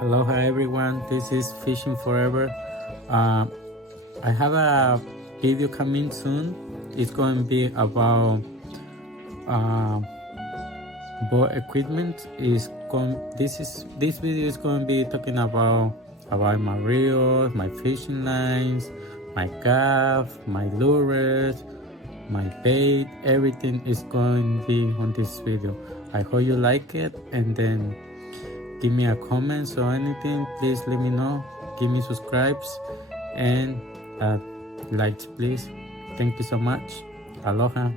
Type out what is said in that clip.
Aloha everyone, this is Fishing Forever. Uh, I have a video coming soon. It's going to be about boat equipment. This video is going to be talking about my reels, my fishing lines, my gaff, my lures, my bait. Everything is going to be on this video. I hope you like it, and then give me a comment or anything. Please let me know. Give me subscribes and likes, please. Thank you so much. Aloha.